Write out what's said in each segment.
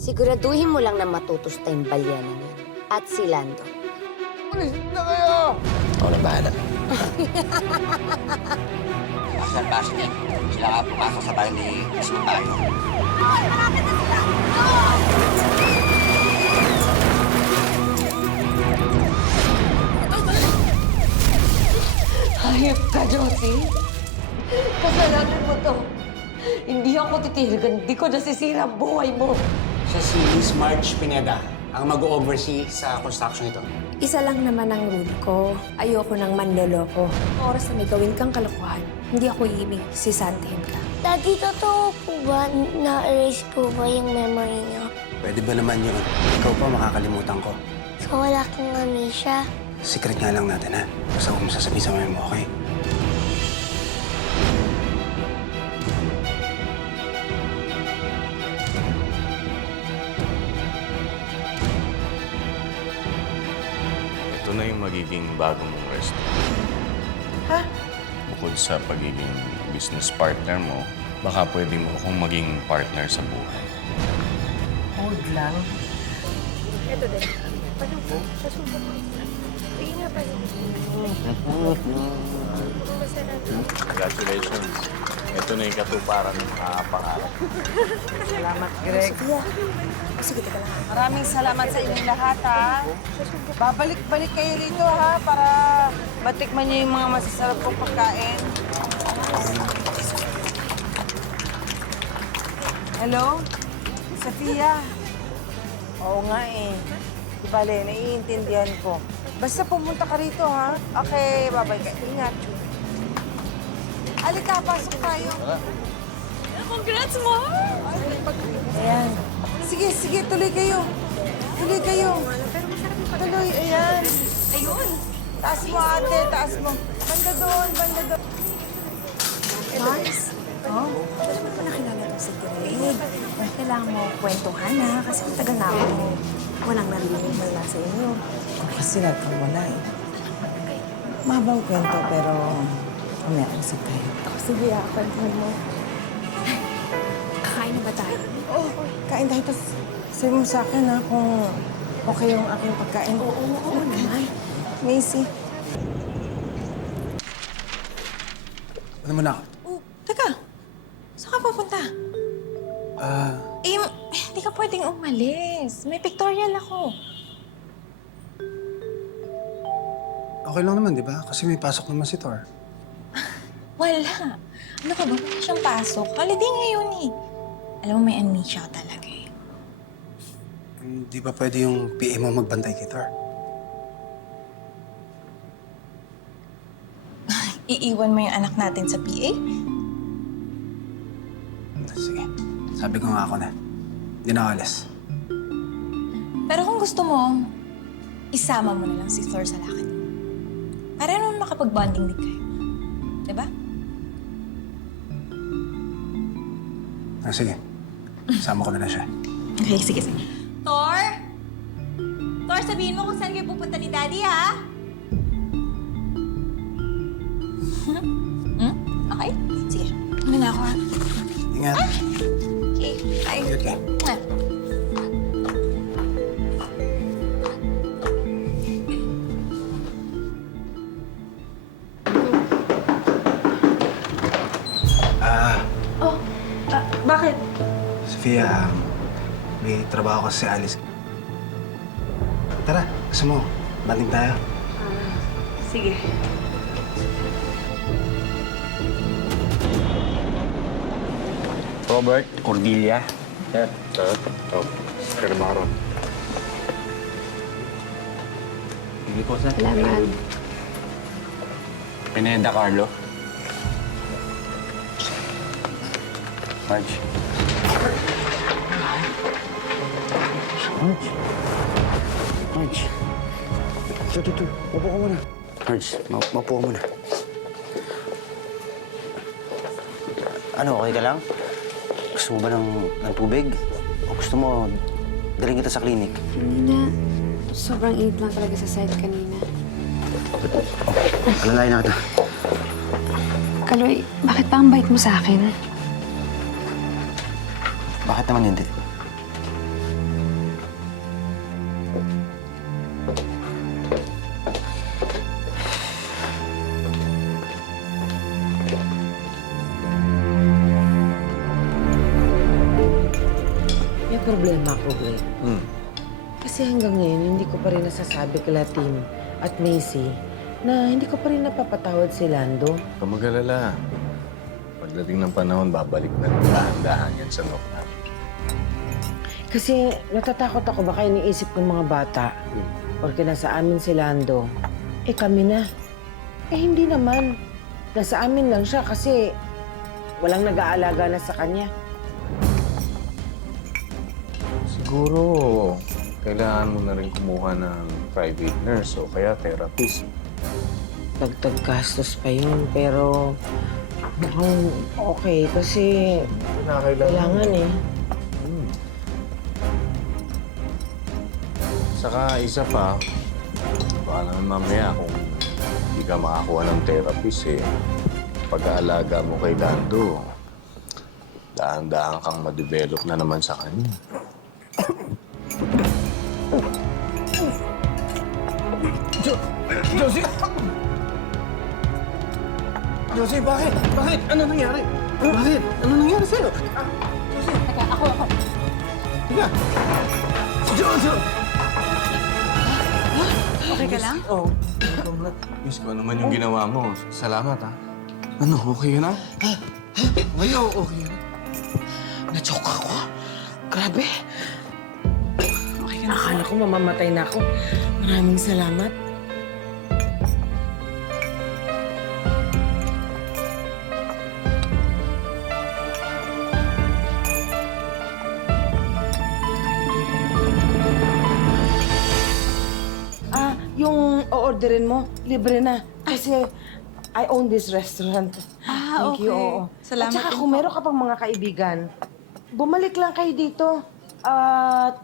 Siguraduhin mo lang na matutusta yung balyena niya. At si Lando. Pulis na kayo! Ako na bahala. Asan ba niya? Sila nga pumasok sa bahay ni Sintayo. Hayop ka, Josie. Kasalanan mo to. Hindi ako titirigan. Hindi ko nasisira ang buhay mo. Siya si Miss Marge Pineda, ang mag-oversee sa construction ito. Isa lang naman ang rule ko. Ayoko nang manloloko. Oras na may gawin kang kalokohan, hindi ako iibig, sisantihin ka. Daddy, totoo po ba na-erase po ba yung memory niyo? Pwede ba naman yun? Ikaw pa makakalimutan ko. So wala kang amnesia? Secret nga lang natin, ha? Basta huwag mo sasabihin sa mami mo, okay? Ito na yung magiging bago mong restaurant. Ha? Bukod sa pagiging business partner mo, baka pwede mo akong maging partner sa buhay. Hold lang. Ito din. Paano po? Pasubo mo. Sige nga, paano? Masarap. Congratulations. Ito na yung katuparan ng mga pangarap. Salamat, Greg. Sophia. Sige, teka lang. Maraming salamat sa inyong lahat, ha? Babalik-balik kayo rito, ha? Para matikman niyo yung mga masasarap kong pagkain. Hello? Sophia? Oo nga eh. Di bale, naiintindihan ko. Basta pumunta ka rito, ha? Okay, babay ka. Ingat. Alika, pasok tayo. Congrats mo! Ayan. Sige, sige, tuloy kayo. Tuloy kayo. Tuloy, ayan. Ayun! Taas mo, ate, taas mo. Banda doon, banda doon. Mars, alam mo ba nakilala ko si Greg? Kailangan mo kwentuhan ha, kasi matagal na ako walang narinig mula sa inyo. Kasi nagkawala eh. Mahabang kwento, pero may usap tayo. Sige, kwentuhan mo. Kakain na ba tayo? Oh, kain tayo. Tapos sabi mo sa akin ha, kung okay yung aking pagkain. Oo naman. Macy. Ano mo na ako? Oh, teka. Saan ka pupunta? Hindi ka pwedeng umalis. May pictorial ako. Okay lang naman, di ba? Kasi may pasok naman si Thor. Wala. Ano ka ba? Wala siyang pasok. Holiday ngayon eh. Alam mo, may amnesia ka talaga eh. Di ba pwede yung PA mo magbantay kay Thor? Iiwan mo yung anak natin sa PA? Sige. Sabi ko nga ako na. Hindi na ako alis. Pero kung gusto mo, isama mo na lang si Thor sa lakad. Para naman makapag-bonding din kayo. Diba? Sige. Sama ko na lang siya. Okay, sige, sige. Thor? Thor, sabihin mo kung saan kayo pupunta ni Daddy, ha? Okay? Sige. Ano na ako, ha? Ingat. Okay, bye. Ingat ka. Mwah. Bakit? Sophia, may trabaho kasi si Alice. Tara, gusto mo? Banding tayo. Sige. Robert Cordelia. Sir. Oh, Carmaro. Hindi ko sa... Salamat. Pineda Carlo. Marge. Marge. Marge. Ito. Mapo ka muna. Marge, mapo ka muna. Ano, okay ka lang? Gusto mo ba ng tubig? O gusto mo, dalhin kita sa klinik? Hindi na. Sobrang init lang talaga sa side kanina. Alalayan na kita. Kaloy, bakit pa ang bait mo sa akin? Bakit naman hindi? problema ko, Greg. Kasi hanggang ngayon, hindi ko pa rin nasasabi kila Tim at Macy na hindi ko pa rin napapatawad si Lando. Huwag ka mag-alala. Pagdating ng panahon, babalik na ng dahan-dahan yan sa nokta. Kasi natatakot ako baka iniisip ng mga bata. Porque nasa amin si Lando, kami na. Hindi naman. Nasa amin lang siya kasi walang nag-aalaga na sa kanya. Siguro, kailangan mo na rin kumuha ng private nurse o kaya therapist. Dagdag gastos pa yun, pero mukhang okay kasi kailangan eh. Saka isa pa, baka naman mamaya kung hindi ka makakuha ng therapist pag-aalaga mo kay Lando, dahan-dahan kang ma-develop na naman sa kanya. Josie! Josie, bakit? Bakit? Ano nangyari? Bakit? Ano nangyari sa'yo? Josie! Teka, ako. Teka! Josie! Okay ka lang? Oo. Miss ko naman yung ginawa mo. Salamat, ha? Ano, okay ka na? Okay, okay na. Na-choke ako. Grabe. Okay ka na? Akala ko mamamatay na ako. Maraming salamat. Yung o-orderin mo, libre na. Kasi I own this restaurant. Thank you, oo. Salamat. At saka kung meron ka pang mga kaibigan, bumalik lang kayo dito. At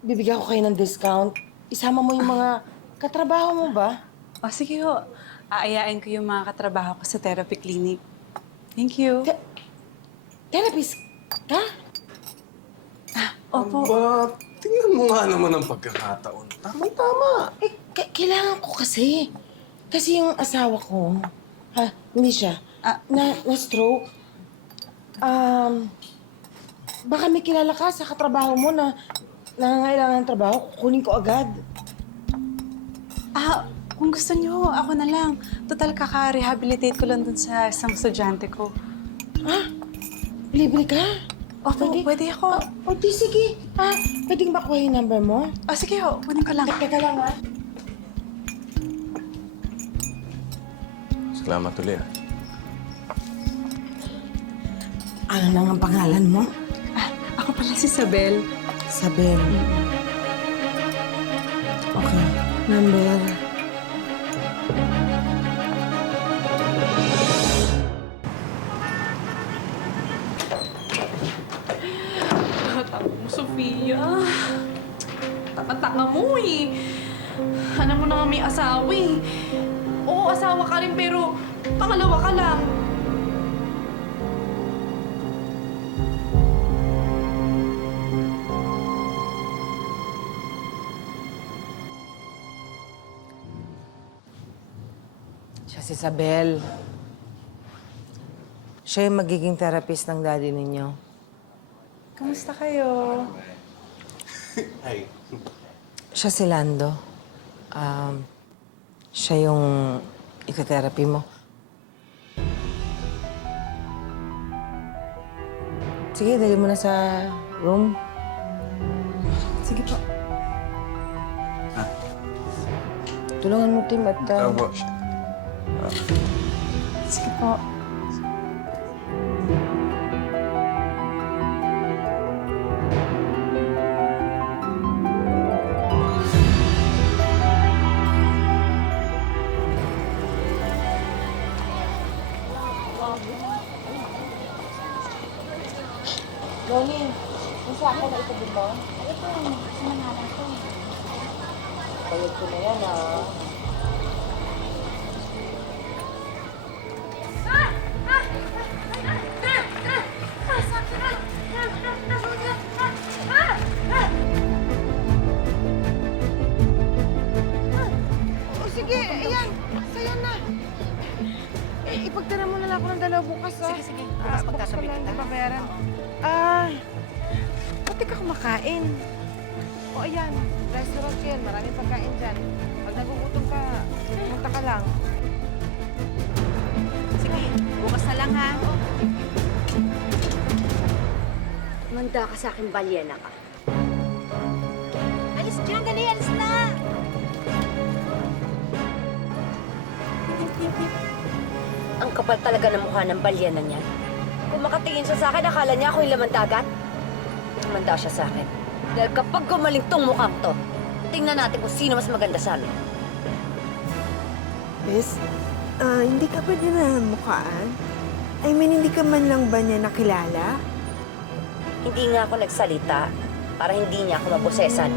bibigyan ko kayo ng discount. Isama mo yung mga katrabaho mo ba? O, sige ho. Aayain ko yung mga katrabaho ko sa therapy clinic. Thank you. Therapist ka? Opo. Ba, tingnan mo nga naman ang pagkakataon. Tama-tama. Kailangan ko kasi. Kasi yung asawa ko, hindi siya, na-stroke. Baka may kilala ka sa katrabaho mo na nangangailangan ng trabaho, kukunin ko agad. Kung gusto niyo, ako na lang. Total, kaka-rehabilitate ko lang dun sa isang estudyante ko. Libre ka? Opo, pwede ako. O di sige. Pwedeng makuha yung number mo? Sige ho, kunin ko lang. Teka lang, ha? Salamat ulit. Ano nang ang pangalan mo? Ako pala si Isabel. Sabel. Okay. Number. Tama mo, Sofia. Taka-taka mo eh. Alam mo na nga may asawa eh. Oo, asawa ka rin pero pangalawa ka lang. Siya si Sabel. Siya yung magiging therapist ng daddy ninyo. Kamusta kayo? Ay. Siya si Lando. Siya yung ika-therapy mo. Sige, dali mo na sa room. Sige po. Tulungan mo, Tim, at... Abo. Sige po. Ronnie, nasa akin na ito, diba? Ito, sumangalan ko. Payag ko na yan, Sige, ayan. Sa'yo na. Ipagtira mo na lang ako ng dalawa bukas, ha? Sige. Bukas Bukas pagtatabi ko lang kita. babayaran. Ba't di ka kumakain? O ayan, restaurant yan. Maraming pagkain dyan. Pag nagugutom ka, pumunta ka lang. Sige, bukas na lang ha. Manda ka sa akin, balyena ka. Alis dyan, dali, alis na! Ang kapal talaga ng mukha ng balyena niya. Kung makatingin siya sa akin, akala niya ako yung laman dagat. Manda siya sa akin. Dahil kapag gumaling tong mukhang to, tingnan natin kung sino mas maganda sa amin. Bes, hindi ka ba niya namukhaan? I mean, hindi ka man lang ba niya nakilala? Hindi nga ako nagsalita para hindi niya ako maposesan.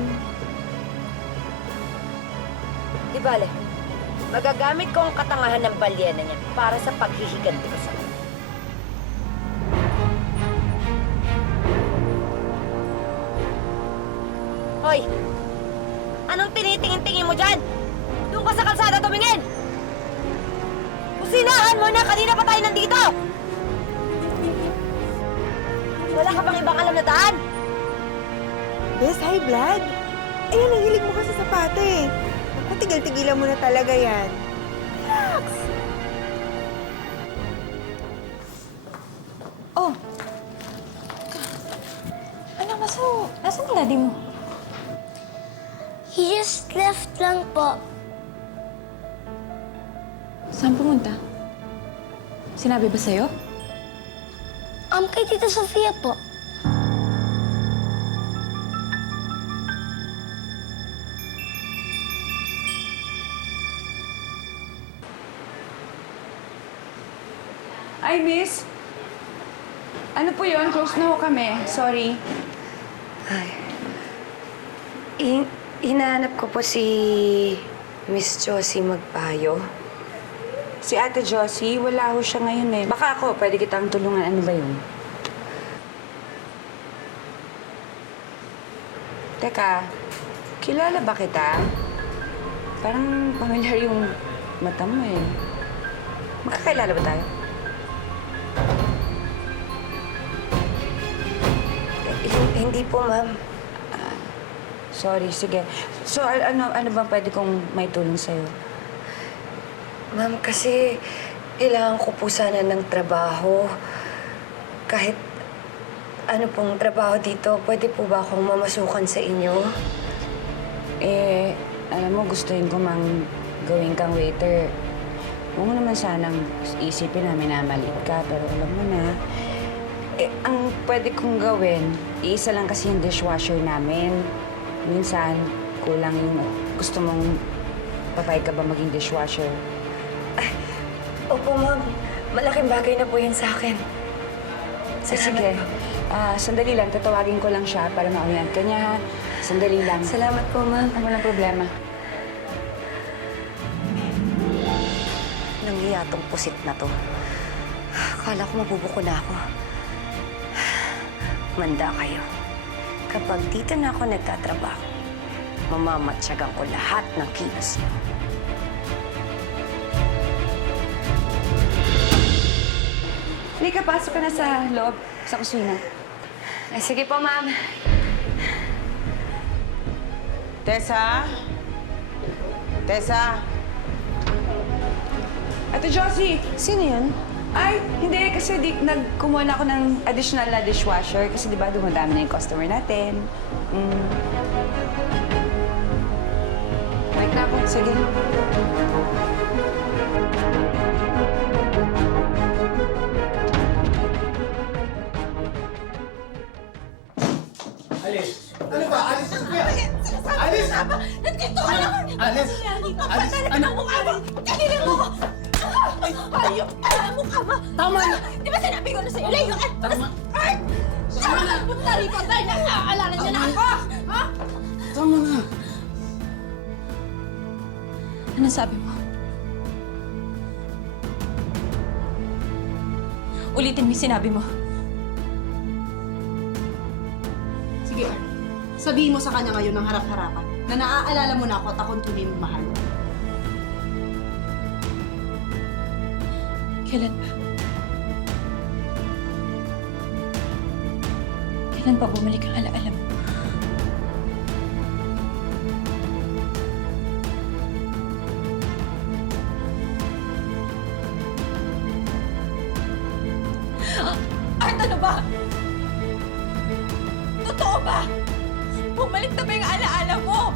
Di bale, magagamit ko ang katangahan ng balyena niya para sa paghihiganti ko sa kanya. Hoy! Anong tinitingin-tingin mo dyan? Doon ka sa kalsada tumingin! Kusinahan mo na! Kanina pa tayo nandito! Wala ka bang ibang alam na daan? Bes, high blood? Ayan, ang hilig mo kasi sa pate. Naku, tigil-tigilan mo na talaga yan. Relax! Oh! Anak, nasan ang daddy mo? He just left lang po. Saan pumunta? Sinabi ba sa'yo? Kay Tita Sofia po. Ay, miss. Ano po yun? Close na ho kami. Sorry. Hinahanap ko po si Miss Josie Magpayo. Si Ate Josie, wala ho siya ngayon eh. Baka ako, pwede kitang tulungan. Ano ba yun? Teka, kilala ba kita? Parang pamilyar yung mata mo eh. Magkakilala ba tayo? Hindi po, ma'am. Sorry, sige. So, ano bang pwede kong may tulong sa'yo? Ma'am, kasi kailangan ko po sana ng trabaho. Kahit ano pong trabaho dito, pwede po ba akong mamasukan sa inyo? Eh, alam mo, gustuin ko mang gawin kang waiter. Huwag mo naman sanang isipin na minamalit ka, pero alam mo na, ang pwede kong gawin, iisa lang kasi yung dishwasher namin. Minsan, kulang yung gusto mong papayag ka ba maging dishwasher. Opo, ma'am. Malaking bagay na po yan sa akin. Sige. Sandali lang. Tatawagin ko lang siya para maunyan ka niya, ha? Sandali lang. Salamat po, ma'am. Walang problema. Nangiya tong pusit na to. Akala ko mabubuko na ako. Manda kayo. Kapag dito na ako nagtatrabaho, mamamatsagan ko lahat ng kilos niyo. Lika, pasok ka na sa loob, sa kusina. Ay, sige po, ma'am. Tessa? Tessa? Ate Josie! Sino yun? Ay, hindi. Kasi kumuha na ako ng additional na dishwasher. Kasi di ba dumadami na yung customer natin. Balik na ako. Sige. Alice! Ano ba? Alice! Alice! Nandito ka naman! Alice! Alice! Ano? Tigilin mo ko! Hayop! Mukha mo! Tama na! Di ba sinabi ko na sa'yo? Layuan! Tama! Art! Tama na! Punta rito dahil naaalala niya na ako! Ha? Tama na! Ano sabi mo? Ulitin mo yung sinabi mo. Sige, Art. Sabihin mo sa kanya ngayon ng harap-harapan na naaalala mo na ako at akong tunay mong mahal. Kailan ba? Kailan pa bumalik ang alaala mo? Art, ano ba? Totoo ba? Bumalik na ba yung alaala mo?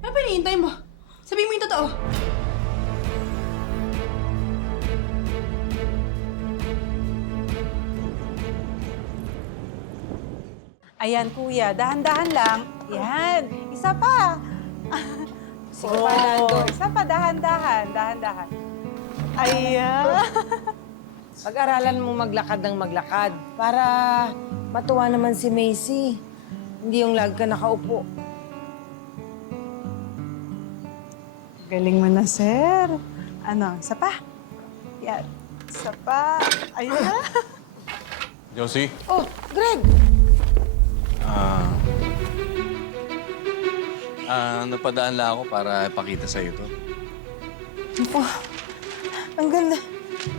Ano ba hinihintay mo? Sabihin mo yung totoo. Ayan, kuya. Dahan-dahan lang. Yan. Isa pa. Sige pa, Nando. Isa pa. Dahan-dahan. Dahan-dahan. Ayan. Pag-aralan mo maglakad ng maglakad para matuwa naman si Macy. Hindi yung lag ka nakaupo. Galing mo na, sir. Ano, isa pa? Yan. Isa pa. Ayan. Josie? Oh, Greg! Napadaan lang ako para ipakita sa'yo to. Naku, ang ganda.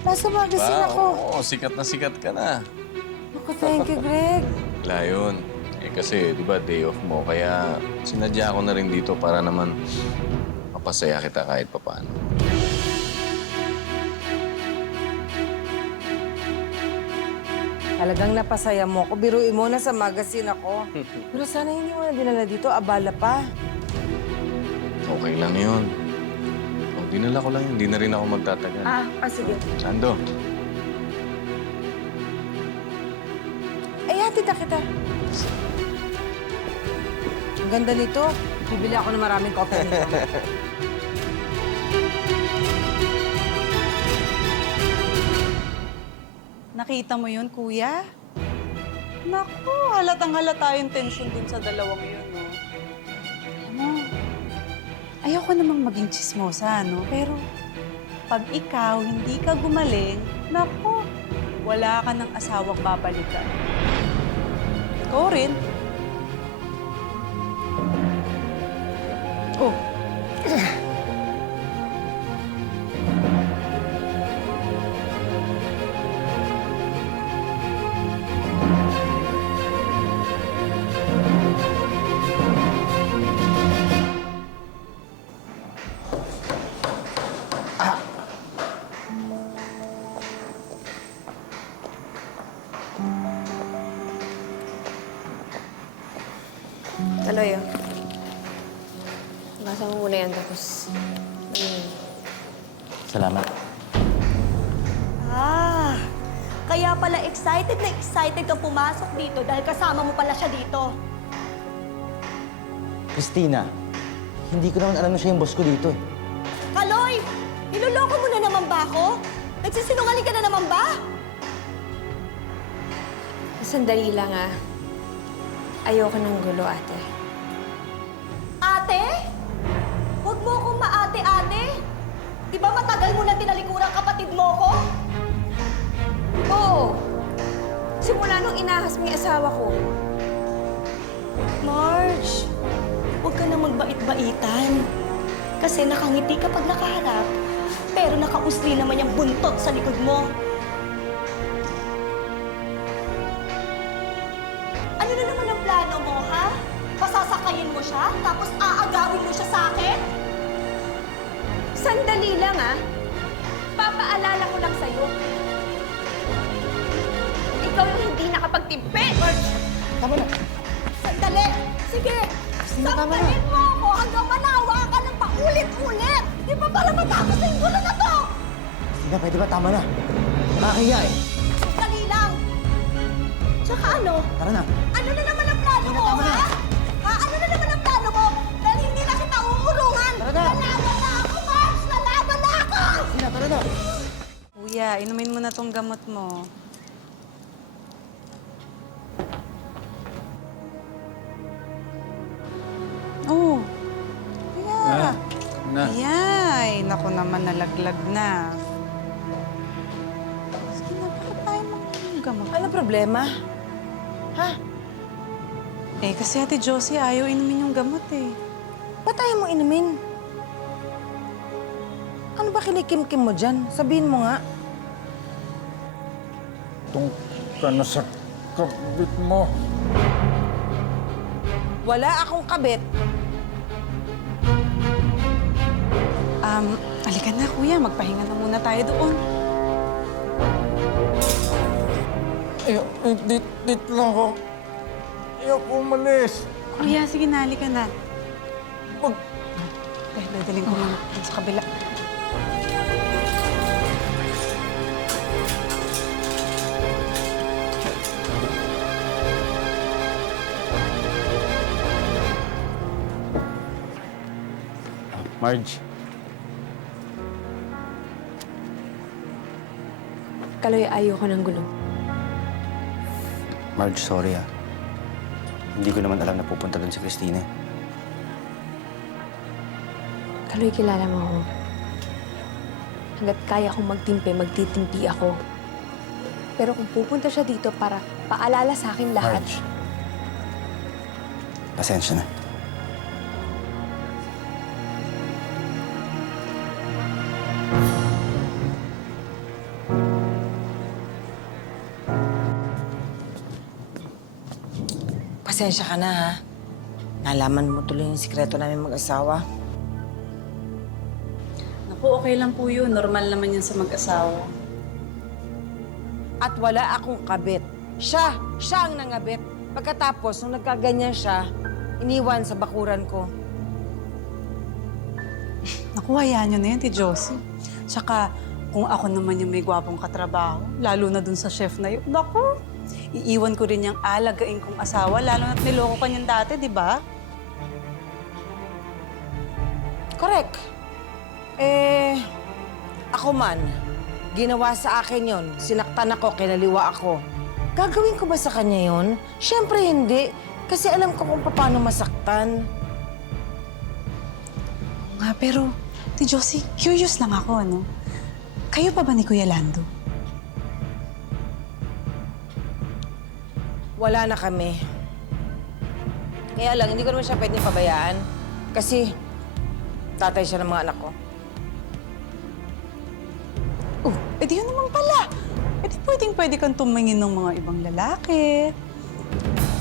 Nasa magazine ako. Oo, sikat na sikat ka na. Naku, thank you, Greg. Wala yun. Kasi, di ba, day off mo. Kaya sinadya ko na rin dito para naman mapasaya kita kahit papaano. Talagang napasaya mo ako. Biruin mo na sa magazine ako. Pero sana hindi mo na dinala dito. Abala pa. Okay lang yun. Dinala ko lang yun. Hindi na rin ako magtatagal. Sige. Nando. Ay, hatid na kita. Ang ganda nito. Bibili ako ng maraming kopya nito. Nakita mo yun, kuya? Naku, halatang-halata yung tension dun sa dalawang yun, no? Alam mo, ayoko namang maging chismosa, no? Pero pag ikaw hindi ka gumaling, naku, wala ka ng asawang babalikan. Ikaw rin. Oh. Taloy, oh. Basa mo muna yan, tapos... Salamat. Kaya pala excited na excited kang pumasok dito dahil kasama mo pala siya dito. Christina, hindi ko naman alam na siya yung boss ko dito eh. Kaloy! Niloloko mo na naman ba ako? Nagsisinungaling ka na naman ba? Sandali lang ah. Ayoko ng gulo, ate. Ate? Huwag mo akong maate-ate. Di ba matagal mo na tinalikuran kapatid mo ko? Oo. Simula nung inahas mo yung asawa ko. Marge, huwag ka na magbait-baitan. Kasi nakangiti ka pag nakaharap, pero nakausli naman yung buntot sa likod mo. Ano na naman ang plano mo, ha? Pasasakayin mo siya, tapos aagawin mo siya sa akin? Sandali lang ah. Papaalala ko lang sa'yo. Ikaw yung hindi nakapagtimpi. Tama na. Sandali! Sige! Sampahin mo ako hanggang manawa ka ng paulit-ulit! Di ba para matapos na yung gulo na to? Christina, pwede ba? Tama na. Nakakahiya eh. Sandali lang! Tsaka ano? Tara na. Ano na naman ang plano mo, tama na. ha? Ha? Ano na naman ang plano mo? Dahil hindi na kita uurungan! Tara na. Lalaban na ako, Marge! Lalaban na ako! Christina, tara na. Kuya, inumin mo na tong gamot mo. Oh. Kuya. Ay, naku naman, nalaglag na. Sige na, bakit tayo yung gamot? Ano problema? Ha? Eh, kasi Ate Josie, ayaw inumin yung gamot eh. Ba't ayaw mo inumin? Ang Ano ba kinikim-kim mo dyan? Sabihin mo nga. Tung ka na sa kabit mo. Wala akong kabit. Halika na, kuya. Magpahinga na muna tayo doon. Dit lang ako. Ayoko umalis. Kuya, sige na, halika na. Pag... Dadaling ko muna sa kabila. Marge, Kaloy, ayoko ng gulo. Marge, sorry ah. Hindi ko naman alam na pupunta doon si Christina. Kaloy, kilala mo ako. Hanggat kaya kong magtimpi, magtitimpi ako. Pero kung pupunta siya dito para paalala sa akin lahat, Marge, pasensya na. Pasensya ka na, ha? Nalaman mo tuloy yung sikreto namin mag-asawa. Naku, okay lang po yun. Normal naman yan sa mag-asawa. At wala akong kabit. Siya ang nangabit. Pagkatapos, nung nagkaganyan siya, iniwan sa bakuran ko. Naku, hayaan nyo na yan, Ti Josie. Tsaka, kung ako naman yung may gwapong katrabaho, lalo na dun sa chef na yun, naku, iiwan ko rin yung alagain kong asawa, lalo na't niloko ka niyan dati, di ba? Correct. Ako man, ginawa sa akin yon. Sinaktan ako, kinaliwa ako. Gagawin ko ba sa kanya yon? Siyempre hindi. Kasi alam ko kung paano masaktan. Nga, pero, Ti Josie, curious lang ako, ano? Kayo pa ba ni Kuya Lando? Wala na kami. Kaya lang, hindi ko naman siya pwedeng pabayaan. Kasi, tatay siya ng mga anak ko. Oh, edi yun naman pala. Edi pwedeng-pwede kang tumingin ng mga ibang lalaki.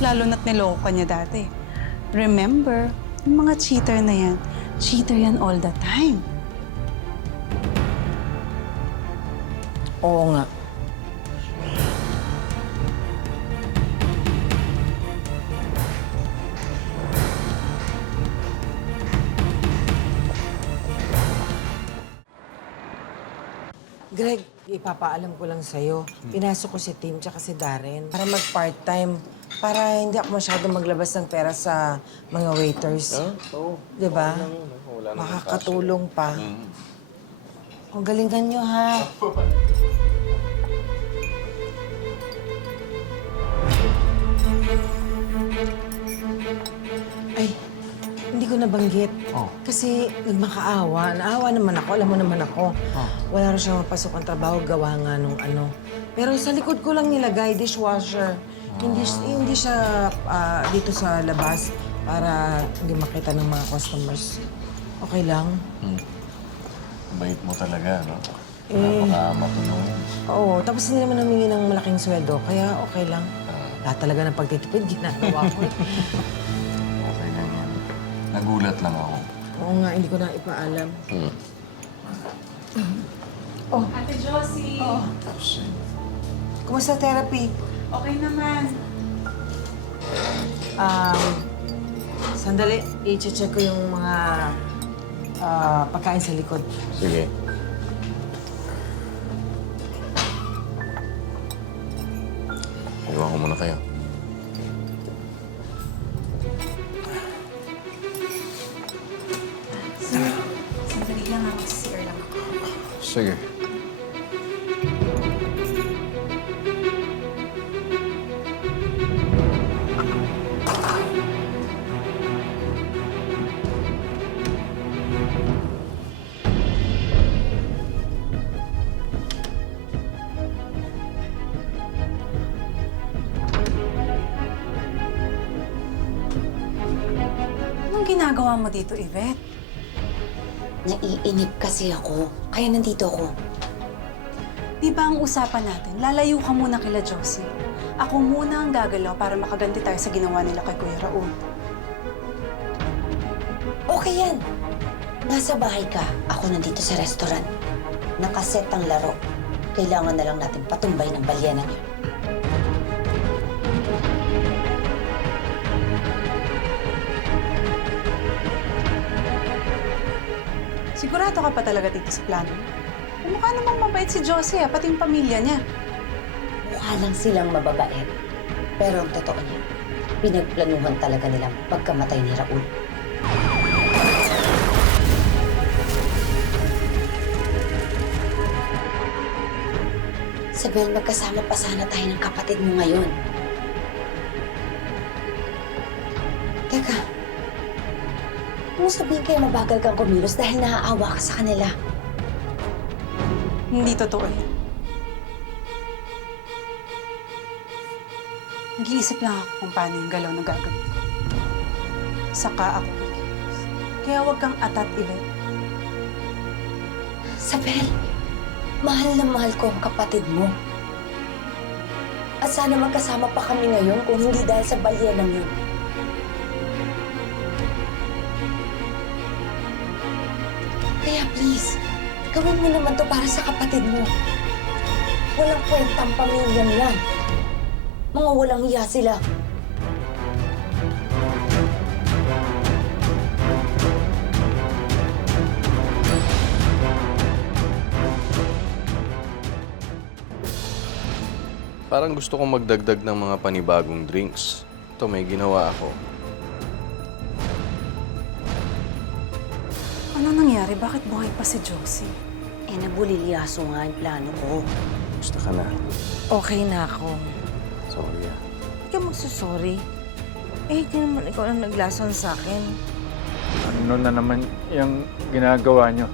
Lalo na't niloko ka niya dati. Remember, yung mga cheater na yan, cheater yan all the time. Oo nga. Greg, ipapaalam ko lang sa'yo. Pinasok ko si Tim tsaka si Darren para mag-part-time. Para hindi ako masyadong maglabas ng pera sa mga waiters. Oo. Diba? Wala naman Makakatulong pa. O, galingan nyo, ha? Ay, hindi ko nabanggit. Oh. Kasi nagmakaawa. Naawa naman ako. Alam mo naman ako. Wala rin siyang mapasok ang trabaho. Gawa nga nung ano. Pero sa likod ko lang nilagay, dishwasher. Hindi siya dito sa labas para hindi makita ng mga customers. Okay lang? Bait mo talaga, no? Eh. Napaka-matulungin. Oo. Tapos hindi naman namingi ng malaking sweldo. Kaya okay lang. Lahat talaga ng pagtitipid, ginagawa ko. Okay lang yan. Nagulat lang ako. Oo nga, hindi ko na ipaalam. Ate Josie! Kumusta therapy? Okay naman. Sandali, i-check ko yung mga pagkain sa likod. Sige. Iwan ko muna kayo. Sandali lang ako. CR lang ako. Sige. Anong ginagawa mo dito, Yvette? Naiinip kasi ako. Kaya nandito ako. Di ba ang usapan natin, lalayo ka muna kila Josie. Ako muna ang gagalaw para makaganti tayo sa ginawa nila kay Kuya Raul. Okay yan. Nasa bahay ka. Ako nandito sa restaurant. Nakaset ang laro. Kailangan na lang natin patumbay ng balyena niya. Sigurado ka pa talaga dito sa plano mo? Mukha namang mabait si Josie, pati yung pamilya niya. Mukha lang silang mababait. Pero ang totoo niya, pinagplanuhan talaga nilang pagkamatay ni Raul. Sabel, magkasama pa sana tayo ng kapatid mo ngayon. Teka, kung sabihin kayo mabagal kang kumilos dahil naaawa ka sa kanila. Hindi totoo yan. Nag-iisip lang ako kung paano yung galaw na gagawin ko. Saka ako kikilos. Kaya huwag kang atat, Yvette. Sabel, mahal na mahal ko ang kapatid mo. At sana magkasama pa kami ngayon kung hindi dahil sa balyenang yun. Kaya please, gawin mo naman to para sa kapatid mo. Walang kwentang pamilyang yan. Mga walang hiya sila. Parang gusto kong magdagdag ng mga panibagong drinks. Ito, may ginawa ako. Ano nangyari? Bakit buhay pa si Josie? Nabulilyaso nga yung plano ko. Gusto ka na? Okay na ako. Sorry ah. Huwag ka magsusorry. Hindi naman ikaw lang naglason sa akin. Ano na naman yung ginagawa niyo?